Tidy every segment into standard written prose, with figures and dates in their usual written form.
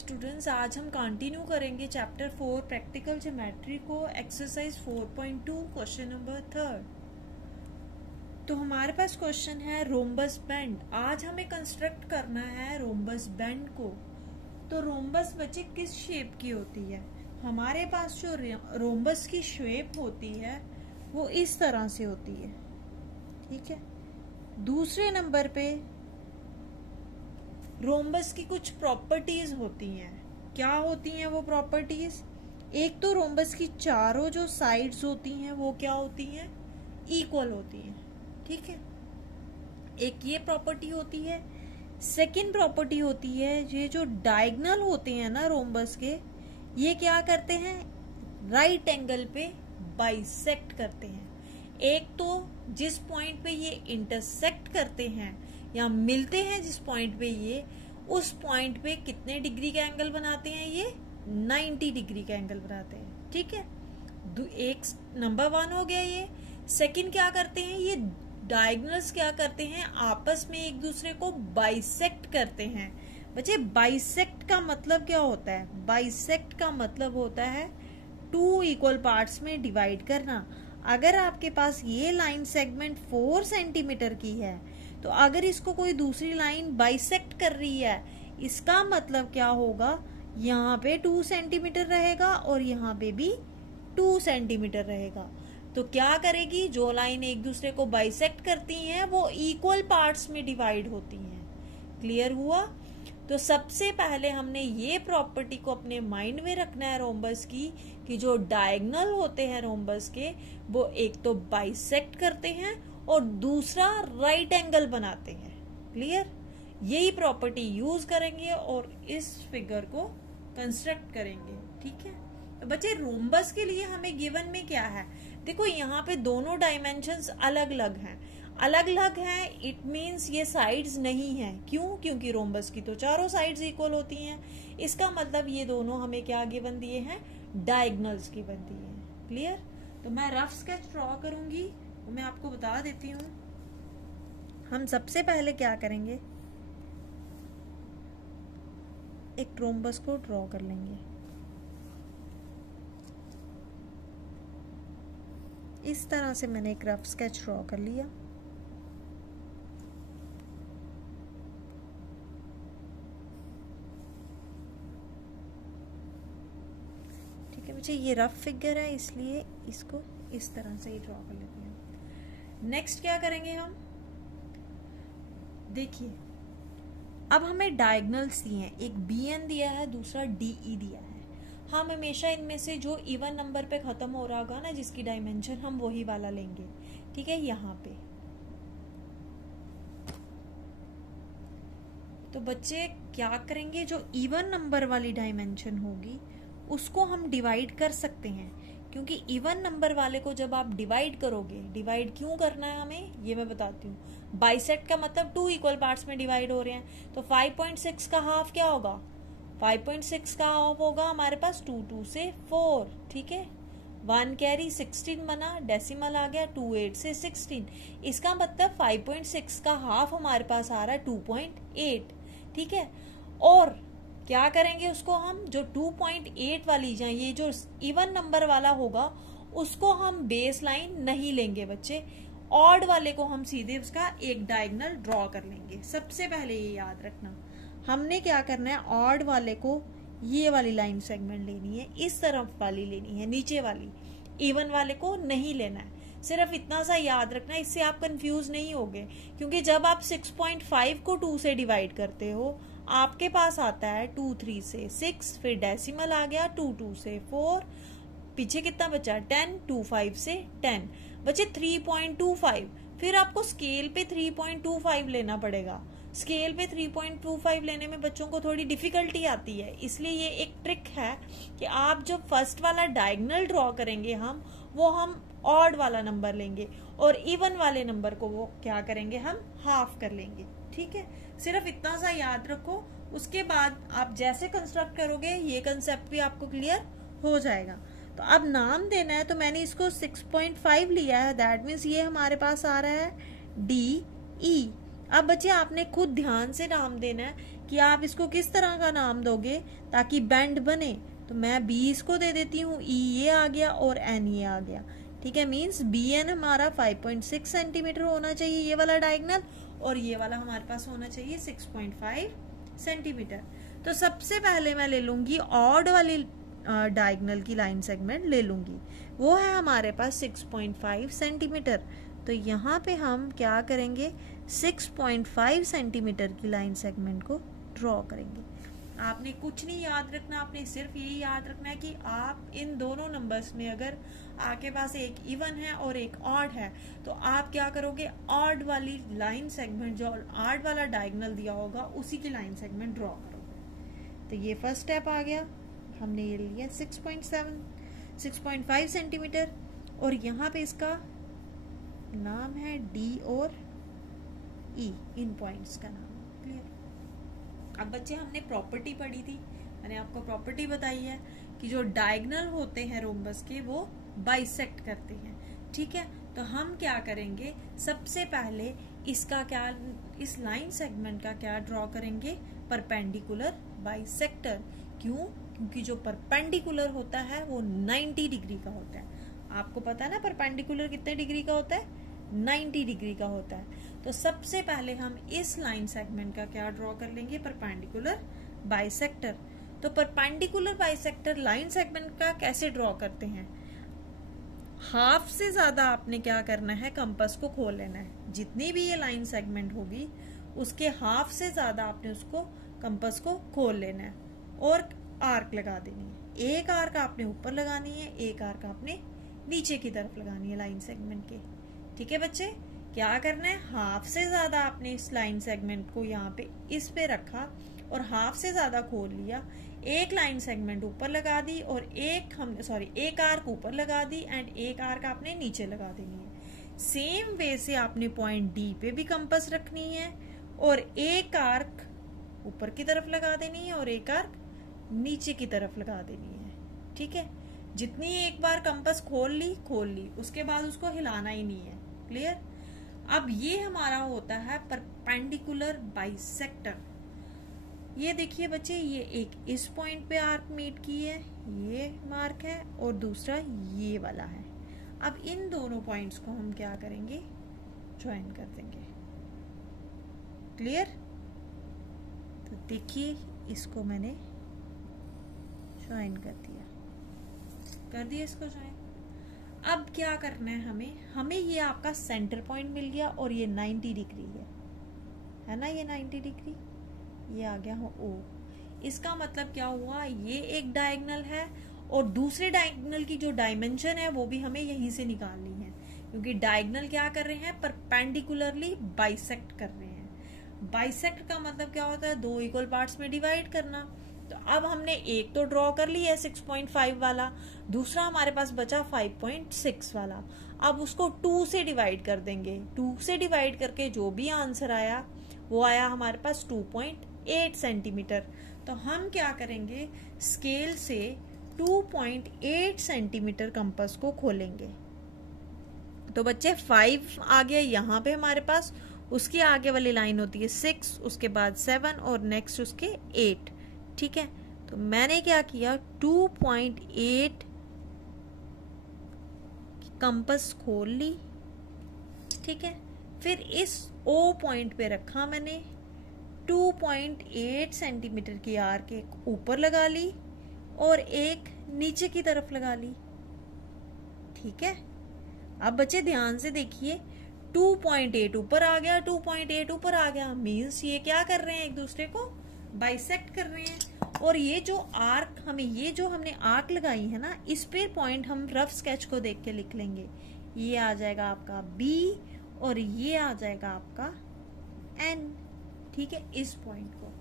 Students, आज हम continue करेंगे चैप्टर 4 प्रैक्टिकल ज्योमेट्री को, एक्सरसाइज 4.2 क्वेश्चन नंबर 3। तो हमारे पास क्वेश्चन है रोम्बस बेंड। आज हमें कंस्ट्रक्ट करना है रोम्बस बेंड को। तो रोम्बस बच्चे किस शेप की होती है? हमारे पास जो रोम्बस की शेप होती है वो इस तरह से होती है, ठीक है। दूसरे नंबर पे रोम्बस की कुछ प्रॉपर्टीज होती हैं। क्या होती हैं वो प्रॉपर्टीज? एक तो रोम्बस की चारों जो साइड्स होती हैं वो क्या होती हैं? इक्वल होती हैं, ठीक है। एक ये प्रॉपर्टी होती है। सेकंड प्रॉपर्टी होती है ये जो डायगोनल होते हैं ना रोम्बस के, ये क्या करते हैं? राइट एंगल पे बाइसेक्ट करते हैं। एक तो जिस पॉइंट पे ये इंटरसेक्ट करते हैं या मिलते हैं, जिस पॉइंट पे ये, उस पॉइंट पे कितने डिग्री का एंगल बनाते हैं? ये 90 डिग्री का एंगल बनाते हैं, ठीक है। एक नंबर 1 हो गया ये। सेकंड क्या करते हैं? ये डायगोनल्स क्या करते हैं? आपस में एक दूसरे को बाइसेक्ट करते हैं। बच्चे, बाइसेक्ट का मतलब क्या होता है? बाइसेक्ट का मतलब होता है 2 इक्वल पार्ट्स में डिवाइड करना। अगर आपके पास ये लाइन सेगमेंट 4 सेंटीमीटर की है, तो अगर इसको कोई दूसरी लाइन बाइसेक्ट कर रही है, इसका मतलब क्या होगा? यहाँ पे 2 सेंटीमीटर रहेगा और यहाँ पे भी 2 सेंटीमीटर रहेगा। तो क्या करेगी? जो लाइन एक दूसरे को बाइसेक्ट करती हैं वो इक्वल पार्ट्स में डिवाइड होती हैं। क्लियर हुआ? तो सबसे पहले हमने ये प्रॉपर्टी को अपने माइंड में रखना है रोम्बस की, कि जो डायगोनल होते हैं रोम्बस के, वो एक तो बाइसेक्ट करते हैं और दूसरा राइट एंगल बनाते हैं। क्लियर? यही प्रॉपर्टी यूज करेंगे और इस फिगर को कंस्ट्रक्ट करेंगे, ठीक है। तो बच्चे, रोम्बस के लिए हमें गिवन में क्या है? देखो, यहाँ पे दोनों डायमेंशंस अलग अलग हैं। अलग अलग हैं, इट मीन्स ये साइड्स नहीं है। क्यों? क्योंकि रोम्बस की तो चारों साइड्स इक्वल होती हैं। इसका मतलब ये दोनों हमें क्या गिवन दिए हैं? डायगोनल्स गिवन दिए हैं। क्लियर? तो मैं रफ स्केच ड्रॉ करूंगी, वो मैं आपको बता देती हूँ। हम सबसे पहले क्या करेंगे? एक रोम्बस को ड्रॉ कर लेंगे। इस तरह से मैंने एक रफ स्केच ड्रॉ कर लिया। ठीक है बच्चे, ये रफ फिगर है इसलिए इसको इस तरह से ही ड्रॉ कर लेते हैं। नेक्स्ट क्या करेंगे हम? देखिए, अब हमें डायगोनल्स दिए हैं। एक BN दिया है, दूसरा DE दिया है। हम हमेशा इनमें से जो इवन नंबर पे खत्म हो रहा होगा ना, जिसकी डायमेंशन, हम वही वाला लेंगे, ठीक है। यहाँ पे तो बच्चे क्या करेंगे? जो इवन नंबर वाली डायमेंशन होगी उसको हम डिवाइड कर सकते हैं, क्योंकि इवन नंबर वाले को जब आप डिवाइड करोगे, डिवाइड क्यों करना है हमें ये मैं बताती हूँ। बाइसेक्ट का मतलब 2 इक्वल पार्ट्स में डिवाइड हो रहे हैं। तो 5.6 का हाफ क्या होगा? 5.6 का हाफ होगा हमारे पास 2 से 4, ठीक है। 1 कैरी 16 बना, डेसिमल आ गया 28 से 16। इसका मतलब 5.6 का हाफ हमारे पास आ रहा है 2.8, ठीक है। और क्या करेंगे उसको हम? जो 2.8 वाली जाए, ये जो इवन नंबर वाला होगा उसको हम बेस लाइन नहीं लेंगे बच्चे। ऑड वाले को हम सीधे उसका एक डायगोनल ड्रॉ कर लेंगे। सबसे पहले ये याद रखना, हमने क्या करना है? ऑड वाले को ये वाली लाइन सेगमेंट लेनी है, इस तरफ वाली लेनी है, नीचे वाली। इवन वाले को नहीं लेना है। सिर्फ इतना सा याद रखना, इससे आप कंफ्यूज नहीं होगे, क्योंकि जब आप 6.5 को 2 से डिवाइड करते हो, आपके पास आता है 2 3 से 6, फिर डेसिमल आ गया 2 2 से 4, पीछे कितना बचा? 10, 2 5 से 10 बचे 3.25। फिर आपको स्केल पे 3.25 लेना पड़ेगा। स्केल पे 3.25 लेने में बच्चों को थोड़ी डिफिकल्टी आती है, इसलिए ये एक ट्रिक है कि आप जो फर्स्ट वाला डायगोनल ड्रॉ करेंगे वो हम ऑड वाला नंबर लेंगे, और इवन वाले नंबर को वो क्या करेंगे? हम हाफ कर लेंगे, ठीक है। सिर्फ इतना सा याद रखो, उसके बाद आप जैसे कंस्ट्रक्ट करोगे ये कंसेप्ट भी आपको क्लियर हो जाएगा। तो अब नाम देना है, तो मैंने इसको 6.5 लिया है, दैट मीन्स ये हमारे पास आ रहा है DE। अब बच्चे, आपने खुद ध्यान से नाम देना है कि आप इसको किस तरह का नाम दोगे ताकि बैंड बने। तो मैं बी इसको दे देती हूँ, ई ये आ गया और एन ये आ गया। ठीक है, मीन्स बी एन हमारा 5.6 सेंटीमीटर होना चाहिए ये वाला डायगनल, और ये वाला हमारे पास होना चाहिए 6.5 सेंटीमीटर। तो सबसे पहले मैं ले लूंगी ऑड वाली डायगनल की लाइन सेगमेंट ले लूंगी, वो है हमारे पास 6.5 सेंटीमीटर। तो यहाँ पे हम क्या करेंगे, 6.5 सेंटीमीटर की लाइन सेगमेंट को ड्रॉ करेंगे। आपने कुछ नहीं याद रखना, आपने सिर्फ यही याद रखना है कि आप इन दोनों नंबर्स में अगर आपके पास एक इवन है और एक ऑड है तो आप क्या करोगे, ऑड वाली लाइन सेगमेंट जो ऑड वाला डायगोनल दिया होगा उसी की लाइन सेगमेंट ड्रॉ करोगे। तो ये फर्स्ट स्टेप आ गया, हमने ये लिया 6.5 सेंटीमीटर, और यहाँ पे इसका नाम है डी और ई, इन पॉइंट्स का नाम। क्लियर। अब बच्चे हमने प्रॉपर्टी पढ़ी थी, मैंने आपको प्रॉपर्टी बताई है कि जो डायगोनल होते हैं रोम्बस के वो बाइसेक्ट करते हैं। ठीक है, तो हम क्या करेंगे, सबसे पहले इसका क्या, इस लाइन सेगमेंट का क्या ड्रॉ करेंगे, परपेंडिकुलर बाइसेक्टर। क्यों? क्योंकि जो परपेंडिकुलर होता है वो 90 डिग्री का होता है। आपको पता है ना परपेंडिकुलर कितने डिग्री का होता है, 90 डिग्री का होता है। तो सबसे पहले हम इस लाइन सेगमेंट का क्या ड्रॉ कर लेंगे, परपेंडिकुलर बाइसेक्टर। तो परपेंडिकुलर बाइसेक्टर लाइन सेगमेंट का कैसे ड्रॉ करते हैं, हाफ से ज्यादा आपने क्या करना है, कंपास को खोल लेना है। जितनी भी ये लाइन सेगमेंट होगी उसके हाफ से ज्यादा आपने उसको कंपास को खोल लेना है और आर्क लगा देनी है। एक आर्क आपने ऊपर लगानी है, एक आर्क आपने नीचे की तरफ लगानी है लाइन सेगमेंट के। ठीक है बच्चे, क्या करना है, हाफ से ज्यादा आपने इस लाइन सेगमेंट को यहाँ पे इस पे रखा और हाफ से ज्यादा खोल लिया, एक लाइन सेगमेंट ऊपर लगा दी और एक आर्क ऊपर लगा दी एंड एक आर्क आपने नीचे लगा देनी है। सेम वे से आपने पॉइंट डी पे भी कंपास रखनी है और एक आर्क ऊपर की तरफ लगा देनी है और एक आर्क नीचे की तरफ लगा देनी है। ठीक है, जितनी एक बार कंपास खोल ली उसके बाद उसको हिलाना ही नहीं है। क्लियर। अब ये हमारा होता है परपेंडिकुलर बाइसेक्टर। ये देखिए बच्चे, ये एक इस पॉइंट पे आर्क मीट की है, ये मार्क है, और दूसरा ये वाला है। अब इन दोनों पॉइंट्स को हम क्या करेंगे, ज्वाइन कर देंगे। क्लियर। तो देखिए इसको मैंने ज्वाइन कर दिया इसको ज्वाइन। अब क्या करना है हमें ये आपका सेंटर पॉइंट मिल गया और ये 90 डिग्री है ना, ये 90 डिग्री ये आ गया हो ओ। इसका मतलब क्या हुआ, ये एक डायगोनल है और दूसरे डायगोनल की जो डायमेंशन है वो भी हमें यहीं से निकालनी है, क्योंकि डायगोनल क्या कर रहे हैं, परपेंडिकुलरली बाइसेक्ट कर रहे हैं। बाइसेक्ट का मतलब क्या होता है, दो इक्वल पार्ट्स में डिवाइड करना। तो अब हमने एक तो ड्रॉ कर लिया है 6.5 वाला, दूसरा हमारे पास बचा 5.6 वाला। अब उसको 2 से डिवाइड कर देंगे, 2 से डिवाइड करके जो भी आंसर आया वो आया हमारे पास 2.8 सेंटीमीटर। तो हम क्या करेंगे, स्केल से 2.8 सेंटीमीटर कंपास को खोलेंगे। तो बच्चे 5 आ गया यहाँ पे हमारे पास, उसके आगे वाली लाइन होती है 6, उसके बाद 7 और नेक्स्ट उसके 8। ठीक है, तो मैंने क्या किया, 2.8 कंपास खोल ली। ठीक है, फिर इस ओ पॉइंट पे रखा मैंने, 2.8 सेंटीमीटर की आर्क एक ऊपर लगा ली और एक नीचे की तरफ लगा ली। ठीक है, अब बच्चे ध्यान से देखिए, 2.8 ऊपर आ गया, 2.8 ऊपर आ गया, मीन्स ये क्या कर रहे हैं, एक दूसरे को बाइसेक्ट कर रहे हैं। और ये जो आर्क ये जो हमने आर्क लगाई है ना, इस पे पॉइंट हम रफ स्केच को देख के लिख लेंगे। ये आ जाएगा आपका बी और ये आ जाएगा आपका एन। ठीक है, इस पॉइंट को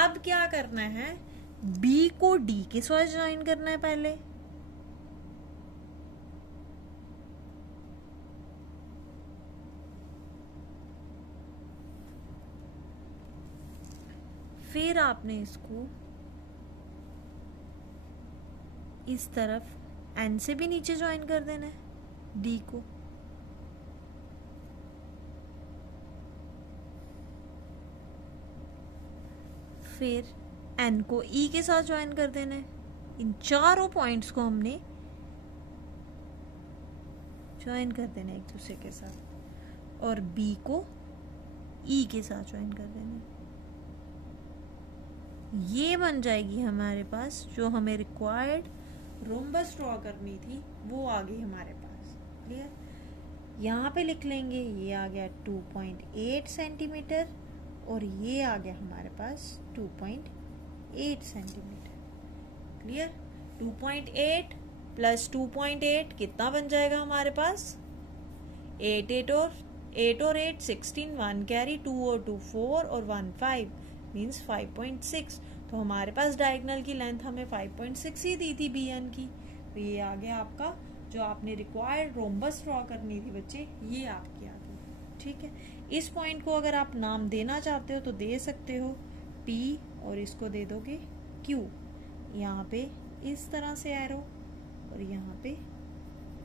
अब क्या करना है, बी को डी के साथ ज्वाइन करना है पहले। फिर आपने इसको इस तरफ एन से भी नीचे ज्वाइन कर देना है डी को। फिर एन को ई के साथ ज्वाइन कर देना है। इन चारों पॉइंट्स को हमने ज्वाइन कर देना है एक दूसरे के साथ, और बी को ई के साथ ज्वाइन कर देना है। ये बन जाएगी हमारे पास जो हमें रिक्वायर्ड रोम्बस ड्रॉ करनी थी, वो आ गई हमारे पास। क्लियर? यहाँ पे लिख लेंगे, ये आ गया 2.8 सेंटीमीटर और ये आ गया हमारे पास 2.8 सेंटीमीटर। क्लियर? 2.8 प्लस 2.8 कितना बन जाएगा हमारे पास? 8 और 8 16, 1 कैरी, 2 और 2 4 और 1 5 मीन्स 5.6। तो हमारे पास डायगोनल की लेंथ हमें 5.6 ही दी थी बी एन की। तो ये आ गया आपका जो आपने रिक्वायर्ड रोम्बस ड्रॉ करनी थी बच्चे, ये आपकी आ गई। ठीक है, इस पॉइंट को अगर आप नाम देना चाहते हो तो दे सकते हो P और इसको दे दोगे Q। यहाँ पे इस तरह से एरो और यहाँ पे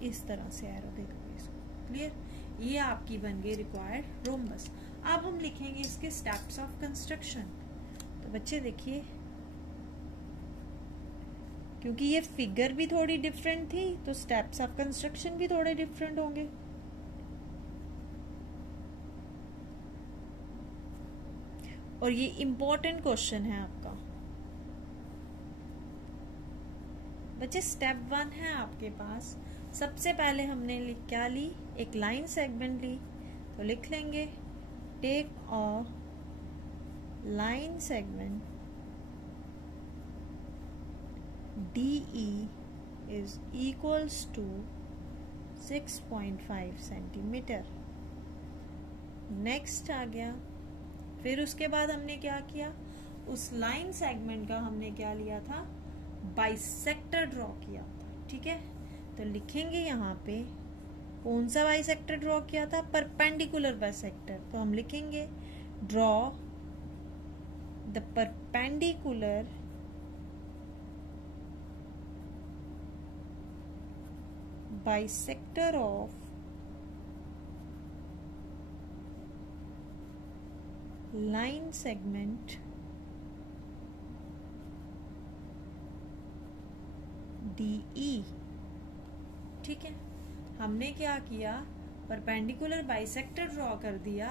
इस तरह से एरो दे दोगे इसको। क्लियर? ये आपकी बन गई रिक्वायर्ड रोम्बस। अब हम लिखेंगे इसके स्टेप्स ऑफ कंस्ट्रक्शन। तो बच्चे देखिए, क्योंकि ये फिगर भी थोड़ी डिफरेंट थी तो स्टेप्स ऑफ कंस्ट्रक्शन भी थोड़े डिफरेंट होंगे। और ये इंपॉर्टेंट क्वेश्चन है आपका बच्चे। स्टेप 1 है आपके पास। सबसे पहले हमने क्या ली? एक लाइन सेगमेंट ली। तो लिख लेंगे take a line segment DE is equals to 6.5 centimetre. Next आ गया। फिर उसके बाद हमने क्या किया? उस लाइन सेगमेंट का हमने क्या लिया था? बाइसेक्टर ड्रॉ किया था। ठीक है, तो लिखेंगे यहाँ पे कौन सा बाइसेक्टर ड्रॉ किया था? Perpendicular bisector. तो हम लिखेंगे draw the perpendicular bisector of line segment DE। ठीक है, हमने क्या किया? परपेंडिकुलर बाइसेक्टर ड्रॉ कर दिया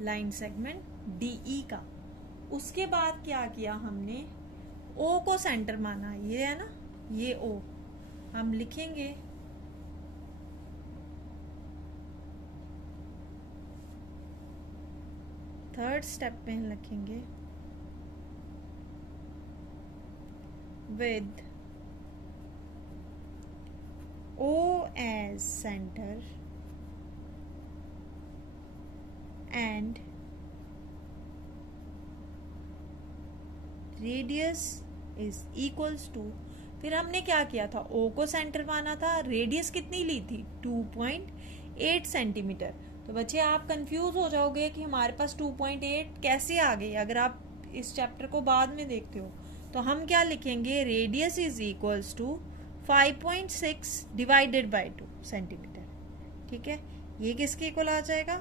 लाइन सेगमेंट DE का। उसके बाद क्या किया हमने? O को सेंटर माना। ये है ना, ये O। हम लिखेंगे थर्ड स्टेप पे हम लिखेंगे with O as center and radius is equals to। फिर हमने क्या किया था? O को सेंटर माना था। रेडियस कितनी ली थी? 2.8 सेंटीमीटर। तो बच्चे आप कंफ्यूज हो जाओगे कि हमारे पास 2.8 कैसे आ गई। अगर आप इस चैप्टर को बाद में देखते हो तो हम क्या लिखेंगे? Radius is equals to 5.6 divided by 2 centimetre. ठीक है, ये किसके इक्वल आ जाएगा?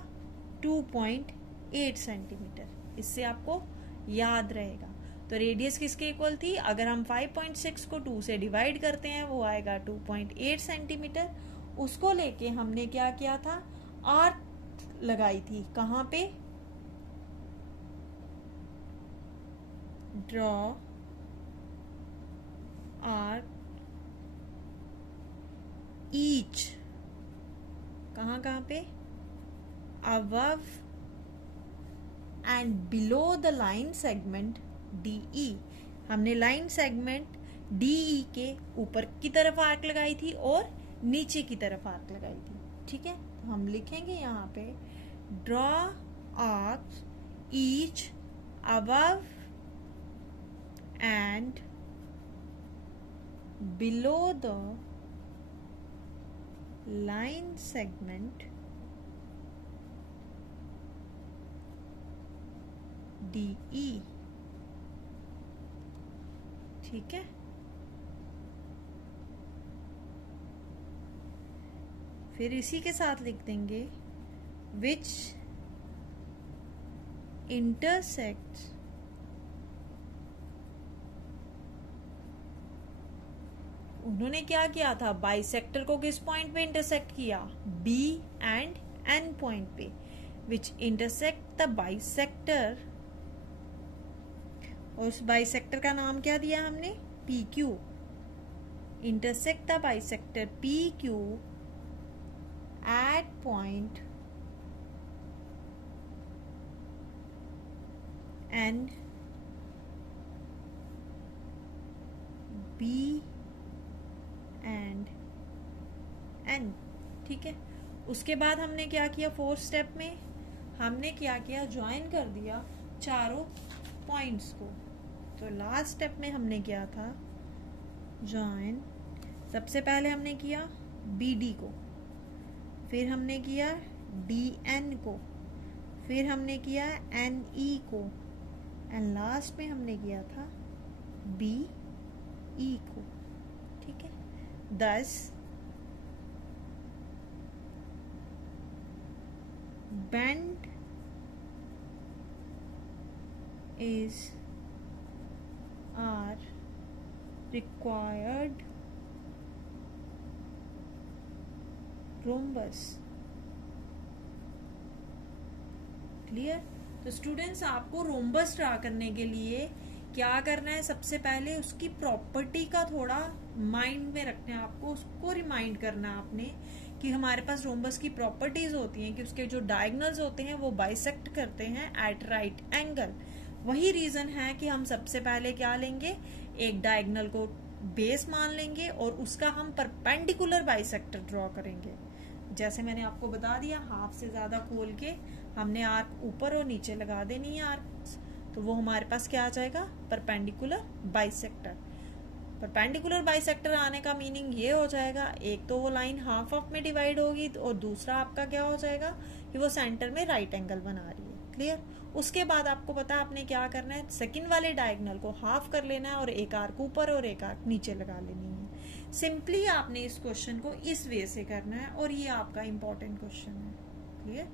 2.8 सेंटीमीटर। इससे आपको याद रहेगा। तो रेडियस किसके इक्वल थी? अगर हम 5.6 को 2 से डिवाइड करते हैं वो आएगा 2.8 सेंटीमीटर। उसको लेके हमने क्या किया था? आर्क लगाई थी। कहाँ पे? Draw arc each. कहाँ पे? above and below the line segment DE। हमने लाइन सेगमेंट DE के ऊपर की तरफ आर्क लगाई थी और नीचे की तरफ आर्क लगाई थी। ठीक है, तो हम लिखेंगे यहाँ पे draw arcs each above and below the line segment DE। ठीक है, फिर इसी के साथ लिख देंगे which intersects उन्होंने क्या किया था, बाइसेक्टर को किस पॉइंट पे इंटरसेक्ट किया, बी एंड एन पॉइंट पे, विच इंटरसेक्ट द बाइसेक्टर, और उस बाइसेक्टर का नाम क्या दिया हमने, P Q, intersect the bisector P Q at point N B and N. ठीक है, उसके बाद हमने क्या किया, फोर्थ स्टेप में हमने क्या किया, ज्वाइन कर दिया चारों पॉइंट्स को। तो लास्ट स्टेप में हमने किया था ज्वाइन, सबसे पहले हमने किया बी डी को, फिर हमने किया डी एन को, फिर हमने किया एन ई को, एंड लास्ट में हमने किया था बी ई को। ठीक है, thus bend is are required rhombus। Clear. तो स्टूडेंट्स, आपको रोम्बस ड्रा करने के लिए क्या करना है, सबसे पहले उसकी प्रॉपर्टी का थोड़ा माइंड में रखना है आपको, उसको रिमाइंड करना है आपने कि हमारे पास रोम्बस की प्रॉपर्टीज होती हैं कि उसके जो डायगोनल्स होते हैं वो बाइसेक्ट करते हैं एट राइट एंगल। वही रीजन है कि हम सबसे पहले क्या लेंगे, एक डायगोनल को बेस मान लेंगे और उसका हम परपेंडिकुलर बाइसेक्टर ड्रॉ करेंगे। जैसे मैंने आपको बता दिया, हाफ से ज्यादा खोल के हमने आर्क ऊपर और नीचे लगा देनी है आर्क, तो वो हमारे पास क्या आ जाएगा, परपेंडिकुलर बाइसेक्टर। परपेंडिकुलर बाइसेक्टर आने का मीनिंग ये हो जाएगा, एक तो वो लाइन हाफ ऑफ में डिवाइड होगी और दूसरा आपका क्या हो जाएगा कि वो सेंटर में राइट एंगल बना रही है। क्लियर। उसके बाद आपको पता है आपने क्या करना है, सेकंड वाले डायगोनल को हाफ कर लेना है और एक आर्क ऊपर और एक आर्क नीचे लगा लेनी है। सिंपली आपने इस क्वेश्चन को इस वे से करना है और ये आपका इंपॉर्टेंट क्वेश्चन है। क्लियर।